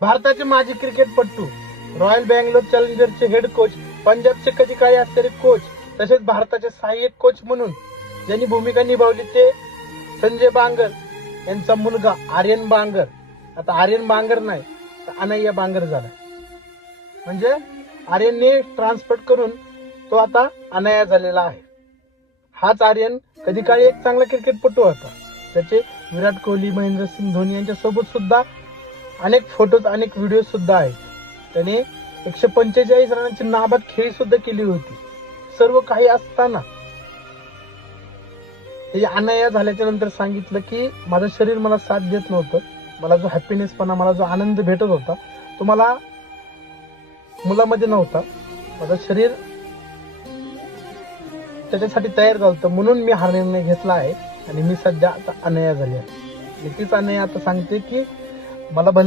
भारताचे माजी क्रिकेटपटू, रॉयल बंगलोर चॅलेंजर्सचे हेड कोच, पंजाबचे कधी काळी असलेले कोच, तसेच भारताचे सहाय्यक कोच म्हणून ज्यांनी भूमिका निभावली ते संजय बांगर यांचा मुलगा आर्यन बांगर. आता आर्यन बांगर नाही तर अनय्या बांगर झाला. म्हणजे आर्यनने ट्रान्सफर करून तो आता अनया झालेला आहे. हाच आर्यन कधी काळी एक चांगला क्रिकेटपटू होता. त्याचे विराट कोहली, महेंद्रसिंग धोनी यांच्या सोबत सुद्धा अनेक फोटोज, अनेक व्हिडिओ सुद्धा आहेत. त्याने 145 रनांची नाबाद खेळी सुद्धा केली होती. सर्व काही असताना ते अनया झाल्याच्या नंतर सांगितलं की माझं शरीर मला साथ देत नव्हतं. मला जो हॅपीनेसपणा, मला जो आनंद भेटत होता तो मला मुलामध्ये नव्हता. माझं शरीर त्याच्यासाठी तयार झालं, म्हणून मी हा निर्णय घेतला आहे आणि मी सध्या आता अनया झाली आहे. तीच अनया आता सांगते की मला